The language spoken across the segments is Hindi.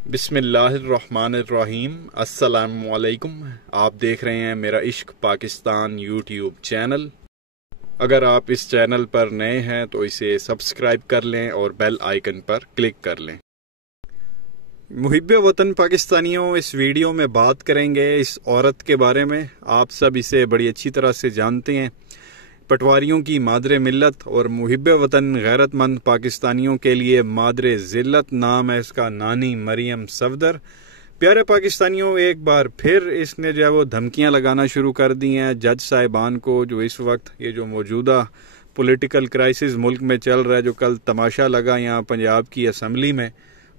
बिस्मिल्लाहिर्रहमानिर्रहीम। अस्सलामुअलैकुम। आप देख रहे हैं मेरा इश्क पाकिस्तान यूट्यूब चैनल। अगर आप इस चैनल पर नए हैं तो इसे सब्सक्राइब कर लें और बेल आइकन पर क्लिक कर लें। मुहिब्बे वतन पाकिस्तानियों, इस वीडियो में बात करेंगे इस औरत के बारे में। आप सब इसे बड़ी अच्छी तरह से जानते हैं। पटवारियों की मादरे मिल्लत और मुहिब्बे वतन गैरतमंद पाकिस्तानियों के लिए मादरे जिल्लत नाम है इसका, नानी मरियम सफदर। प्यारे पाकिस्तानियों, एक बार फिर इसने जो है वो धमकियां लगाना शुरू कर दी हैं जज साहिबान को। जो इस वक्त ये जो मौजूदा पॉलिटिकल क्राइसिस मुल्क में चल रहा है, जो कल तमाशा लगा यहाँ पंजाब की असम्बली में,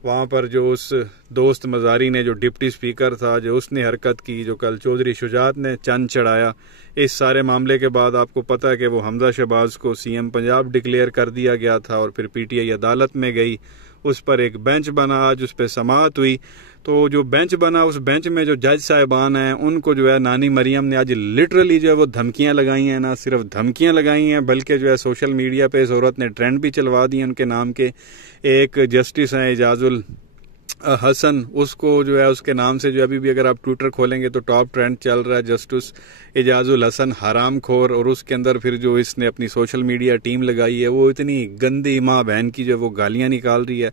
वहाँ पर जो उस दोस्त मजारी ने, जो डिप्टी स्पीकर था, जो उसने हरकत की, जो कल चौधरी शुजात ने चंद चढ़ाया, इस सारे मामले के बाद आपको पता है कि वो हमजा शहबाज को सीएम पंजाब डिक्लेयर कर दिया गया था और फिर पीटीआई अदालत में गई, उस पर एक बेंच बना, आज उस पर समाअत हुई। तो जो बेंच बना, उस बेंच में जो जज साहिबान हैं उनको जो है नानी मरियम ने आज लिटरली जो है वो धमकियां लगाई हैं। ना सिर्फ धमकियां लगाई हैं बल्कि जो है सोशल मीडिया पे इस औरत ने ट्रेंड भी चलवा दी उनके नाम के। एक जस्टिस हैं एजाजुल हसन, उसको जो है उसके नाम से जो अभी भी अगर आप ट्विटर खोलेंगे तो टॉप ट्रेंड चल रहा है, जस्टिस एजाजुल हसन हराम खोर। और उसके अंदर फिर जो इसने अपनी सोशल मीडिया टीम लगाई है वो इतनी गंदी माँ बहन की जो वो गालियां निकाल रही है।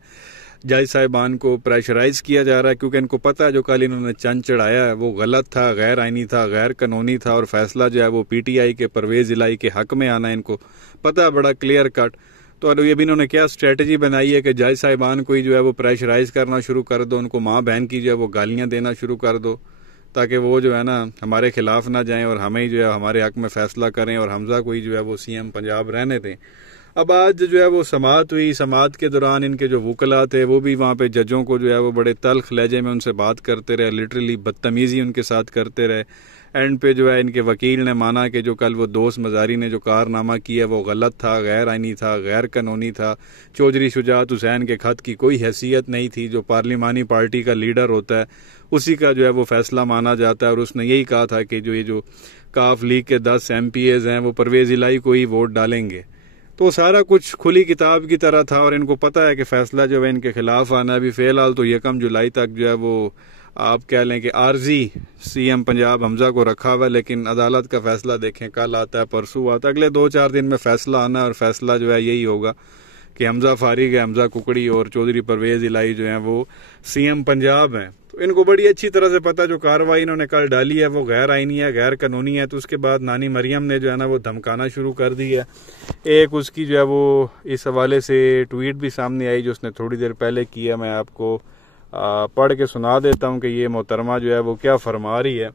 जज साहिबान को प्रेशराइज किया जा रहा है क्योंकि इनको पता है जो कल इन्होंने चंद चढ़ाया है वो गलत था, गैर आईनी था, गैर कानूनी था और फैसला जो है वो पीटीआई के परवेज इलाही के हक में आना इनको पता है, बड़ा क्लियर कट। तो अब ये भी इन्होंने क्या स्ट्रेटजी बनाई है कि जज साहिबान को ही जो है वो प्रेशराइज करना शुरू कर दो, उनको माँ बहन की जो है वो गालियां देना शुरू कर दो ताकि वो जो है ना हमारे खिलाफ ना जाएं और हमें ही जो है हमारे हक में फैसला करें और हमजा को ही जो है वो सीएम पंजाब रहने दें। अब आज जो है वो समाअत हुई। समाअत के दौरान इनके जो वकला थे वो भी वहाँ पे जजों को जो है वो बड़े तल्ख लहजे में उनसे बात करते रहे, लिटरली बदतमीजी उनके साथ करते रहे। एंड पे जो है इनके वकील ने माना कि जो कल वो दोस्त मजारी ने जो कारनामा किया वो गलत था, गैर आईनी था, गैर कानूनी था। चौधरी शुजात हुसैन के खत की कोई हैसियत नहीं थी। जो पार्लिमानी पार्टी का लीडर होता है उसी का जो है वो फैसला माना जाता है और उसने यही कहा था कि जो ये जो काफ लीग के 10 MPAs हैं वो परवेज इलाही को ही वोट डालेंगे। तो सारा कुछ खुली किताब की तरह था और इनको पता है कि फैसला जो है इनके खिलाफ आना। अभी फिलहाल तो 1 जुलाई तक जो है वो आप कह लें कि आर्जी सीएम पंजाब हमजा को रखा हुआ है, लेकिन अदालत का फैसला देखें कल आता है, परसों आता है, अगले 2-4 दिन में फैसला आना है और फैसला जो है यही होगा कि हमजा फारिग है, हमजा कुकड़ी और चौधरी परवेज इलाही जो है वो सीएम पंजाब हैं। तो इनको बड़ी अच्छी तरह से पता जो कार्रवाई इन्होंने कल डाली है वो गैर आईनी है, गैर कानूनी है। तो उसके बाद नानी मरियम ने जो है ना वो धमकाना शुरू कर दी है। एक उसकी जो है वो इस हवाले से ट्वीट भी सामने आई जो उसने थोड़ी देर पहले किया। मैं आपको पढ़ के सुना देता हूँ कि ये मोहतरमा जो है वो क्या फरमा रही है।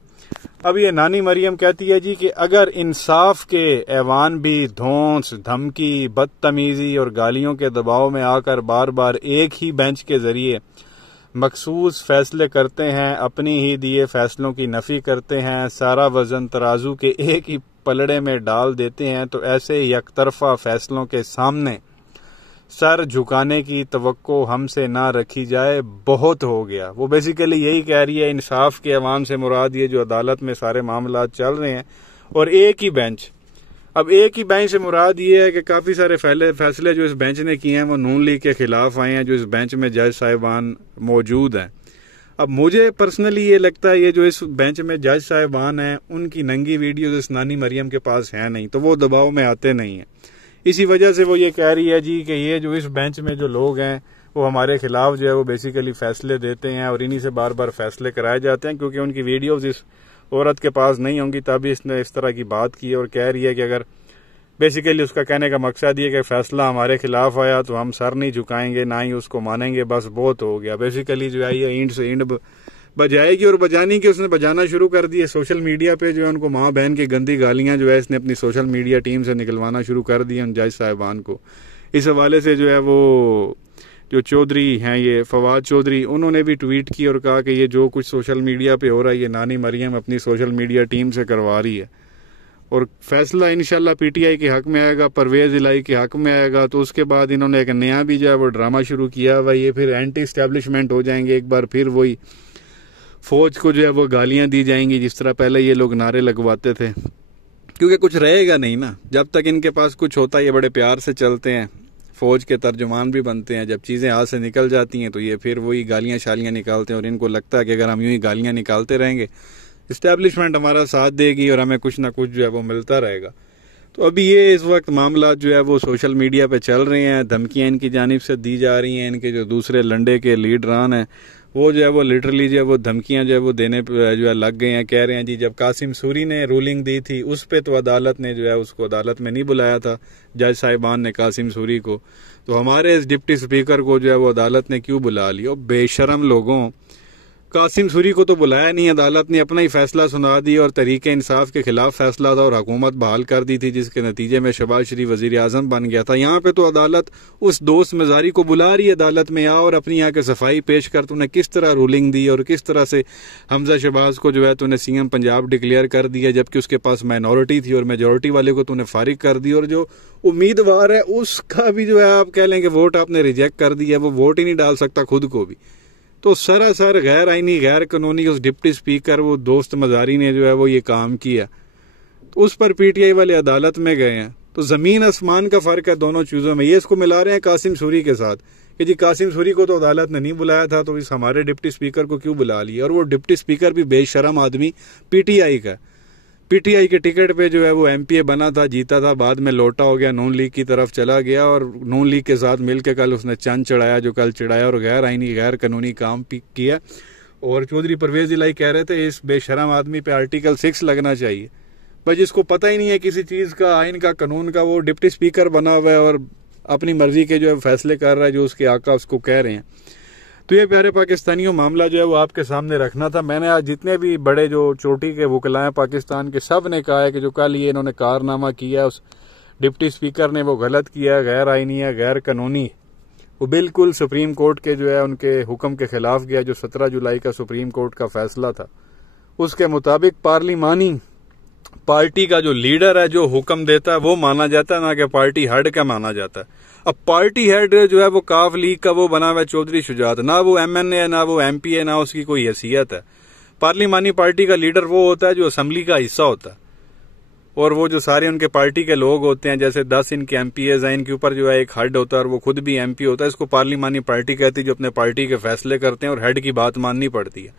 अब ये नानी मरियम कहती है जी कि अगर इंसाफ के ऐवान भी धौंस, धमकी, बदतमीजी और गालियों के दबाव में आकर बार बार एक ही बेंच के जरिए मखसूस फैसले करते हैं, अपनी ही दिए फैसलों की नफी करते हैं, सारा वजन तराजू के एक ही पलड़े में डाल देते हैं, तो ऐसे यकतरफा फैसलों के सामने सर झुकाने की तवक्को हमसे ना रखी जाए, बहुत हो गया। वो बेसिकली यही कह रही है, इंसाफ के अवाम से मुराद ये जो अदालत में सारे मामला चल रहे हैं और एक ही बेंच। अब एक ही बेंच से मुराद ये है कि काफी सारे फैसले जो इस बेंच ने किए हैं वो नून लीग के खिलाफ आए हैं, जो इस बेंच में जज साहिबान मौजूद हैं। अब मुझे पर्सनली ये लगता है ये जो इस बेंच में जज साहिबान हैं उनकी नंगी वीडियो इस नानी मरियम के पास है नहीं, तो वो दबाव में आते नहीं है। इसी वजह से वो ये कह रही है जी कि ये जो इस बेंच में जो लोग हैं वो हमारे खिलाफ जो है वो बेसिकली फैसले देते हैं और इन्हीं से बार बार फैसले कराए जाते हैं, क्योंकि उनकी वीडियोस इस औरत के पास नहीं होंगी तभी इसने इस तरह की बात की और कह रही है कि अगर बेसिकली उसका कहने का मकसद ये कि फैसला हमारे खिलाफ आया तो हम सर नहीं झुकाएंगे, ना ही उसको मानेंगे, बस बहुत हो गया। बेसिकली जो है ये ईंट से ईंट बजाएगी और बजाने की उसने बजाना शुरू कर दी है। सोशल मीडिया पे जो है उनको माँ बहन की गंदी गालियां जो है इसने अपनी सोशल मीडिया टीम से निकलवाना शुरू कर दी है उन जज साहिबान को। इस हवाले से जो है वो जो चौधरी हैं ये फवाद चौधरी, उन्होंने भी ट्वीट की और कहा कि ये जो कुछ सोशल मीडिया पे हो रहा है ये नानी मरियम अपनी सोशल मीडिया टीम से करवा रही है और फैसला इंशाल्लाह पीटीआई के हक में आएगा, परवेज इलाही के हक में आएगा। तो उसके बाद इन्होंने एक नया भी जो है वो ड्रामा शुरू किया हुआ, ये फिर एंटी एस्टेब्लिशमेंट हो जाएंगे, एक बार फिर वही फौज को जो है वो गालियां दी जाएंगी जिस तरह पहले ये लोग नारे लगवाते थे, क्योंकि कुछ रहेगा नहीं ना। जब तक इनके पास कुछ होता है ये बड़े प्यार से चलते हैं, फौज के तर्जुमान भी बनते हैं। जब चीज़ें हाथ से निकल जाती हैं तो ये फिर वही गालियाँ शालियाँ निकालते हैं और इनको लगता है कि अगर हम यूँ ही गालियाँ निकालते रहेंगे इस्टेब्लिशमेंट हमारा साथ देगी और हमें कुछ ना कुछ जो है वो मिलता रहेगा। तो अभी ये इस वक्त मामला जो है वो सोशल मीडिया पे चल रहे हैं, धमकियाँ इनकी जानिब से दी जा रही हैं। इनके जो दूसरे लंडे के लीडरान हैं वो जो है वो लिटरली जो है वो धमकियाँ जो है वो देने पे जो है लग गए हैं। कह रहे हैं जी जब कासिम सूरी ने रूलिंग दी थी उस पे तो अदालत ने जो है उसको अदालत में नहीं बुलाया था जज साहिबान ने कासिम सूरी को, तो हमारे इस डिप्टी स्पीकर को जो है वो अदालत ने क्यों बुला लिया। बेशरम लोगों, कासिम सूरी को तो बुलाया नहीं, अदालत ने अपना ही फैसला सुना दिया और तरीके इंसाफ के खिलाफ फैसला था और हुकूमत बहाल कर दी थी जिसके नतीजे में शहबाज शरीफ वजीर आजम बन गया था। यहाँ पे तो अदालत उस दोस्त मजारी को बुला रही है अदालत में आ और अपनी यहाँ के सफाई पेश कर तूने किस तरह रूलिंग दी और किस तरह से हमजा शहबाज को जो है तूने सीएम पंजाब डिक्लेयर कर दिया जबकि उसके पास माइनॉरिटी थी और मेजोरिटी वाले को तूने फारिग कर दी और जो उम्मीदवार है उसका भी जो है आप कह लेंगे वोट आपने रिजेक्ट कर दिया, वो वोट ही नहीं डाल सकता खुद को भी। तो सरासर गैर आईनी गैर कानूनी उस डिप्टी स्पीकर वो दोस्त मजारी ने जो है वो ये काम किया, तो उस पर पीटीआई वाले अदालत में गए हैं। तो जमीन आसमान का फर्क है दोनों चीजों में। ये इसको मिला रहे हैं कासिम सूरी के साथ कि जी कासिम सूरी को तो अदालत ने नहीं बुलाया था तो इस हमारे डिप्टी स्पीकर को क्यों बुला लिया। और वो डिप्टी स्पीकर भी बेशरम आदमी पीटीआई का, पीटीआई के टिकट पे जो है वो एमपीए बना था, जीता था, बाद में लौटा हो गया, नून लीग की तरफ चला गया और नून लीग के साथ मिलकर कल उसने चंद चढ़ाया जो कल चढ़ाया और गैर आईनी गैर कानूनी काम किया। और चौधरी परवेज इलाही कह रहे थे इस बेशरम आदमी पे आर्टिकल 6 लगना चाहिए, भाई जिसको पता ही नहीं है किसी चीज का, आइन का, कानून का, वो डिप्टी स्पीकर बना हुआ है और अपनी मर्जी के जो है फैसले कर रहा है जो उसके आका उसको कह रहे हैं। तो ये प्यारे पाकिस्तानियों मामला जो है वो आपके सामने रखना था। मैंने आज जितने भी बड़े जो चोटी के वकला हैं पाकिस्तान के सब ने कहा है कि जो कल ये इन्होंने कारनामा किया उस डिप्टी स्पीकर ने वो गलत किया, गैर आईनी है, गैर कानूनी, वो बिल्कुल सुप्रीम कोर्ट के जो है उनके हुक्म के खिलाफ गया। जो 17 जुलाई का सुप्रीम कोर्ट का फैसला था उसके मुताबिक पार्लिमानी पार्टी का जो लीडर है जो हुक्म देता है वो माना जाता है, ना कि पार्टी हेड का माना जाता है। अब पार्टी हेड जो है वो काफ लीग का वो बना हुआ है चौधरी शुजात, ना वो एमएनए है, ना वो एमपीए, ना उसकी कोई हैसियत है। पार्लिमानी पार्टी का लीडर वो होता है जो असेंबली का हिस्सा होता है और वो जो सारे उनके पार्टी के लोग होते हैं, जैसे 10 इनके एमपीएज हैं, इनके ऊपर जो है एक हेड होता है और वो खुद भी एमपी होता है। इसको पार्लिमानी पार्टी कहती है जो अपने पार्टी के फैसले करते हैं और हेड की बात माननी पड़ती है।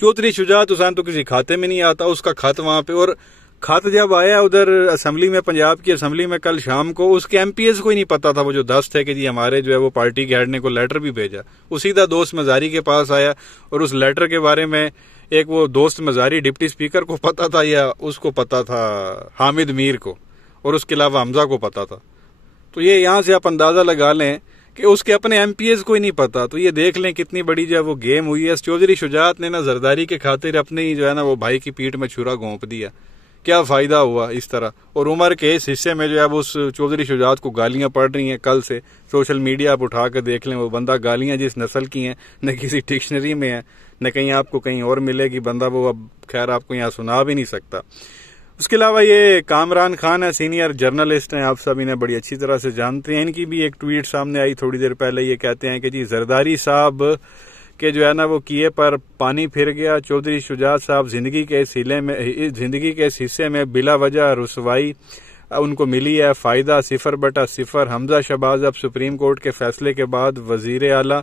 चौधरी शुजात हुसैन तो किसी खाते में नहीं आता, उसका खत वहां पे, और खत जब आया उधर असेंबली में, पंजाब की असेंबली में कल शाम को, उसके एमपीएस को ही नहीं पता था वो जो 10 थे कि जी हमारे जो है वो पार्टी के हेड ने को लेटर भी भेजा। वो सीधा दोस्त मजारी के पास आया और उस लेटर के बारे में एक वो दोस्त मजारी डिप्टी स्पीकर को पता था या उसको पता था हामिद मीर को, और उसके अलावा हमजा को पता था। तो ये यहां से आप अंदाजा लगा लें कि उसके अपने एमपीएस को ही नहीं पता। तो ये देख लें कितनी बड़ी जो है वो गेम हुई है। चौधरी शुजात ने ना जरदारी के खातिर अपने ही जो है ना वो भाई की पीठ में छुरा घोंप दिया, क्या फायदा हुआ इस तरह। और उमर के इस हिस्से में जो है वो उस चौधरी शुजात को गालियां पड़ रही हैं। कल से सोशल मीडिया आप उठा कर देख लें, वो बंदा गालियां जिस नस्ल की हैं न किसी डिक्शनरी में है न कहीं आपको कहीं और मिलेगी, बंदा वो अब खैर आपको यहाँ सुना भी नहीं सकता। उसके अलावा ये कामरान खान है, सीनियर जर्नलिस्ट हैं, आप सब इन्हें बड़ी अच्छी तरह से जानते हैं। इनकी भी एक ट्वीट सामने आई थोड़ी देर पहले। ये कहते हैं कि जी जरदारी साहब के जो है ना वो किए पर पानी फिर गया। चौधरी शुजात साहब जिंदगी के इस हिस्से में बिला वजह रुसवाई उनको मिली है, फायदा 0/0। हमजा शहबाज अब सुप्रीम कोर्ट के फैसले के बाद वजीर आला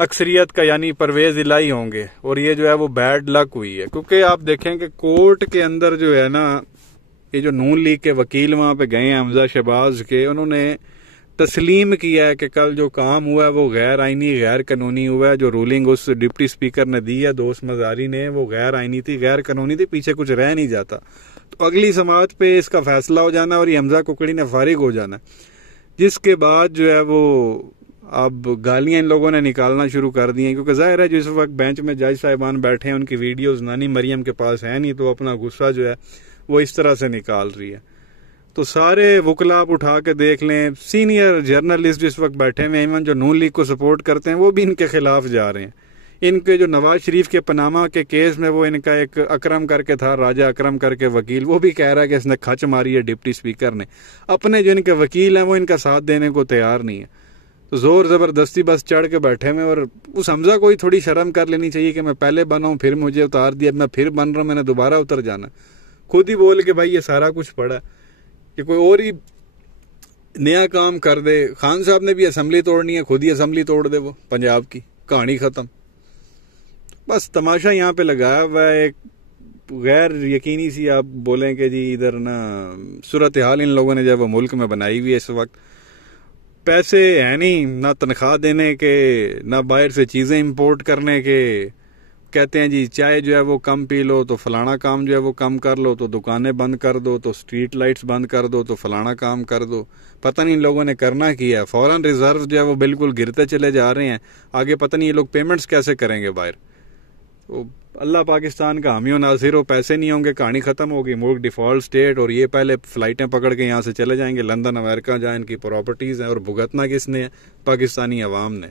अक्सरियत का यानी परवेज इलाही होंगे। और ये जो है वो बैड लक हुई है, क्योंकि आप देखें कि कोर्ट के अंदर जो है ना ये जो नून लीग के वकील वहां पे गए हैं हमजा शहबाज के, उन्होंने तस्लीम किया है कि कल जो काम हुआ है वो गैर आईनी गैर कानूनी हुआ है। जो रूलिंग उस डिप्टी स्पीकर ने दी है दोस्त मजारी ने, वो गैर आईनी थी, गैर कानूनी थी, पीछे कुछ रह नहीं जाता। तो अगली समाअत पे इसका फैसला हो जाना और ये हमजा कुकड़ी ने फारिग हो जाना, जिसके बाद जो है वो अब गालियां इन लोगों ने निकालना शुरू कर दी हैं। क्योंकि जाहिर है जिस वक्त बेंच में जज साहिबान बैठे हैं उनकी वीडियोज नानी मरियम के पास है नहीं, तो अपना गुस्सा जो है वो इस तरह से निकाल रही है। तो सारे वकला आप उठा के देख लें, सीनियर जर्नलिस्ट जिस वक्त बैठे हुए हैं, जो नून लीग को सपोर्ट करते हैं, वो भी इनके खिलाफ जा रहे हैं। इनके जो नवाज शरीफ के पनामा के केस में वो इनका एक अकरम करके था, राजा अकरम करके वकील, वो भी कह रहा है कि इसने खच मारी है डिप्टी स्पीकर ने। अपने जो इनके वकील हैं वो इनका साथ देने को तैयार नहीं है, तो जोर जबरदस्ती बस चढ़ के बैठे हुए। और उस हमजा को ही थोड़ी शर्म कर लेनी चाहिए कि मैं पहले बना हूं, फिर मुझे उतार दिया, मैं फिर बन रहा हूं, मैंने दोबारा उतर जाना। खुद ही बोल के भाई ये सारा कुछ पड़ा, कि कोई और ही नया काम कर दे। खान साहब ने भी असम्बली तोड़नी है, खुद ही असम्बली तोड़ दे वो पंजाब की, कहानी खत्म। बस तमाशा यहाँ पे लगाया हुआ है एक गैर यकीनी सी, आप बोलें कि जी इधर ना सूरत हाल इन लोगों ने जब वो मुल्क में बनाई हुई है इस वक्त, पैसे है नहीं, ना तनख्वाह देने के, ना बाहर से चीज़ें इंपोर्ट करने के। कहते हैं जी चाय जो है वो कम पी लो तो फलाना काम जो है वो कम कर लो, तो दुकानें बंद कर दो, तो स्ट्रीट लाइट्स बंद कर दो, तो फलाना काम कर दो। पता नहीं इन लोगों ने करना किया है। फॉरेन रिजर्व जो है वो बिल्कुल गिरते चले जा रहे हैं। आगे पता नहीं ये लोग पेमेंट्स कैसे करेंगे बाहर। तो अल्लाह पाकिस्तान का हामी नासिर हो, पैसे नहीं होंगे, कहानी खत्म होगी, मुल्क डिफॉल्ट स्टेट। और ये पहले फ्लाइटें पकड़ के यहाँ से चले जाएंगे लंदन अमेरिका, जहाँ इनकी प्रॉपर्टीज हैं। और भुगतना किसने है? पाकिस्तानी अवाम ने।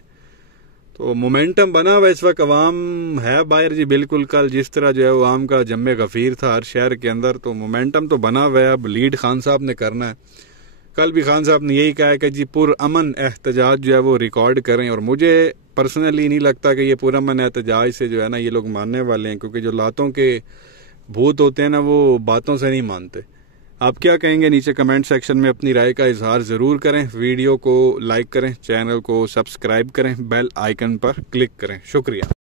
तो मोमेंटम बना हुआ इस वक्त, अवाम है बाहर जी बिल्कुल। कल जिस तरह जो है अवाम का जम्मे गफीर था हर शहर के अंदर, तो मोमेंटम तो बना हुआ है। अब लीड खान साहब ने करना है। कल भी खान साहब ने यही कहा है कि जी पुरअमन एहतजाज जो है वो रिकॉर्ड करें। और मुझे पर्सनली नहीं लगता कि ये पुरअमन एहतजाज से जो है ना ये लोग मानने वाले हैं, क्योंकि जो लातों के भूत होते हैं ना वो बातों से नहीं मानते। आप क्या कहेंगे? नीचे कमेंट सेक्शन में अपनी राय का इजहार जरूर करें। वीडियो को लाइक करें, चैनल को सब्सक्राइब करें, बेल आइकन पर क्लिक करें। शुक्रिया।